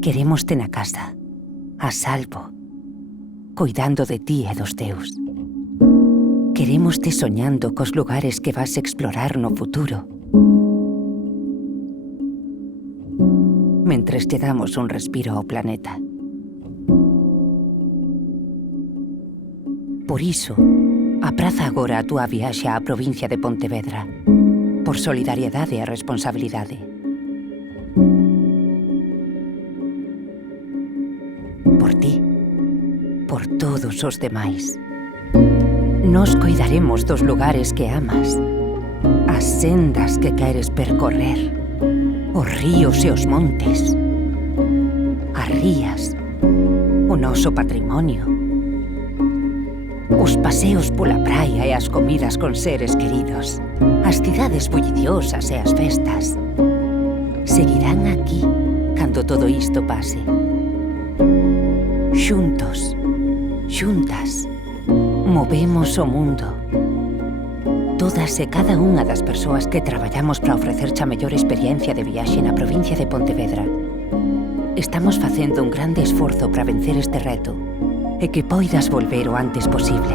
Querémoste na casa, a salvo, coidando de ti e dos teus. Querémoste soñando cos lugares que vas explorar no futuro. Mentres lle damos un respiro ao planeta. Por iso, apraza agora a túa viaxe á provincia de Pontevedra, por solidariedade e responsabilidade. Por ti, por todos os demais. Nos coidaremos dos lugares que amas, as sendas que queres percorrer, os ríos e os montes, as rías, o noso patrimonio, os paseos pola praia e as comidas con seres queridos, as cidades bulliciosas e as festas. Seguirán aquí cando todo isto pase. Xuntos, xuntas, movemos o mundo. Todas e cada unha das persoas que traballamos para ofrecerche a mellor experiencia de viaxe na provincia de Pontevedra. Estamos facendo un grande esforzo para vencer este reto e que poidas volver o antes posible.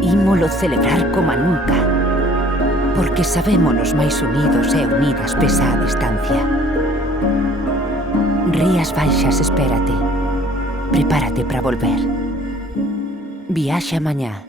Ímolo celebrar coma nunca, porque sabémonos máis unidos e unidas pesa a distancia. Rías Baixas espérate. Prepárate para volver. Viaxa mañá.